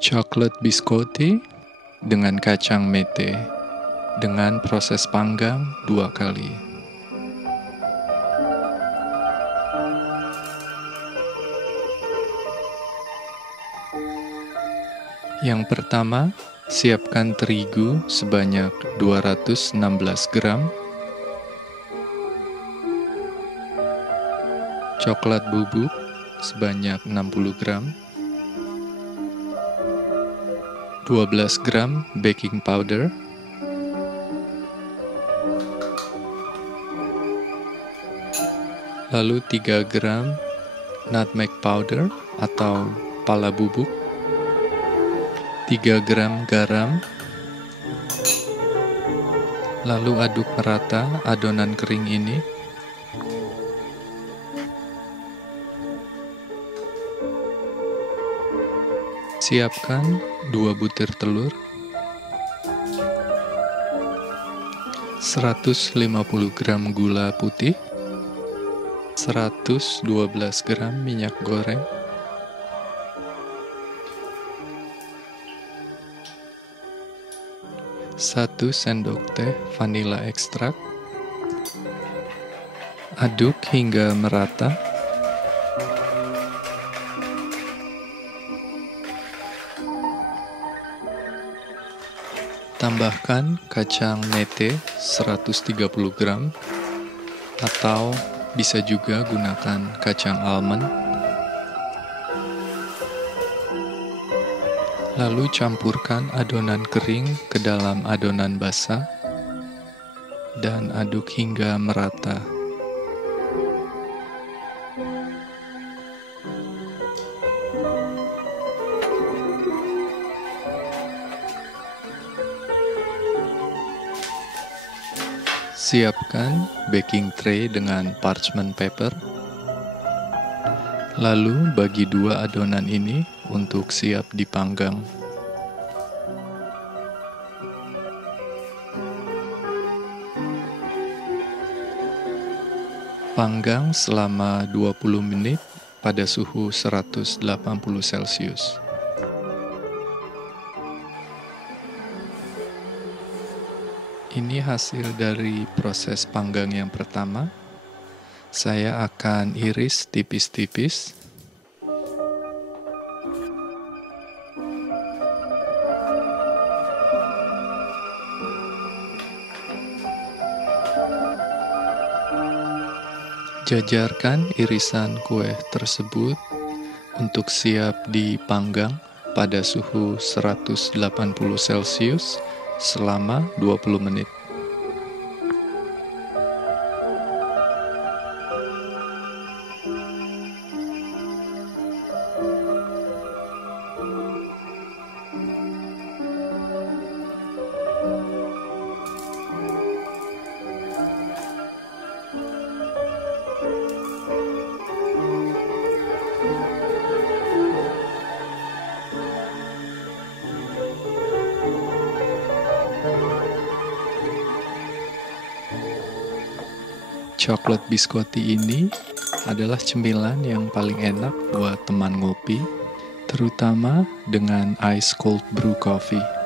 Coklat biscotti dengan kacang mete dengan proses panggang 2 kali. Yang pertama, siapkan terigu sebanyak 216 gram, coklat bubuk sebanyak 60 gram, 12 gram baking powder, lalu 3 gram nutmeg powder atau pala bubuk, 3 gram garam, lalu aduk merata adonan kering ini. Siapkan 2 butir telur, 150 gram gula putih, 112 gram minyak goreng, 1 sendok teh vanila ekstrak. Aduk hingga merata. Tambahkan kacang mete 130 gram atau bisa juga gunakan kacang almond. Lalu campurkan adonan kering ke dalam adonan basah dan aduk hingga merata. Siapkan baking tray dengan parchment paper. Lalu bagi 2 adonan ini untuk siap dipanggang. Panggang selama 20 menit pada suhu 180 Celcius. Ini hasil dari proses panggang yang pertama. Saya akan iris tipis-tipis. Jajarkan irisan kue tersebut untuk siap dipanggang pada suhu 180 Celcius selama 20 menit. Coklat biscotti ini adalah cemilan yang paling enak buat teman ngopi, terutama dengan ice cold brew coffee.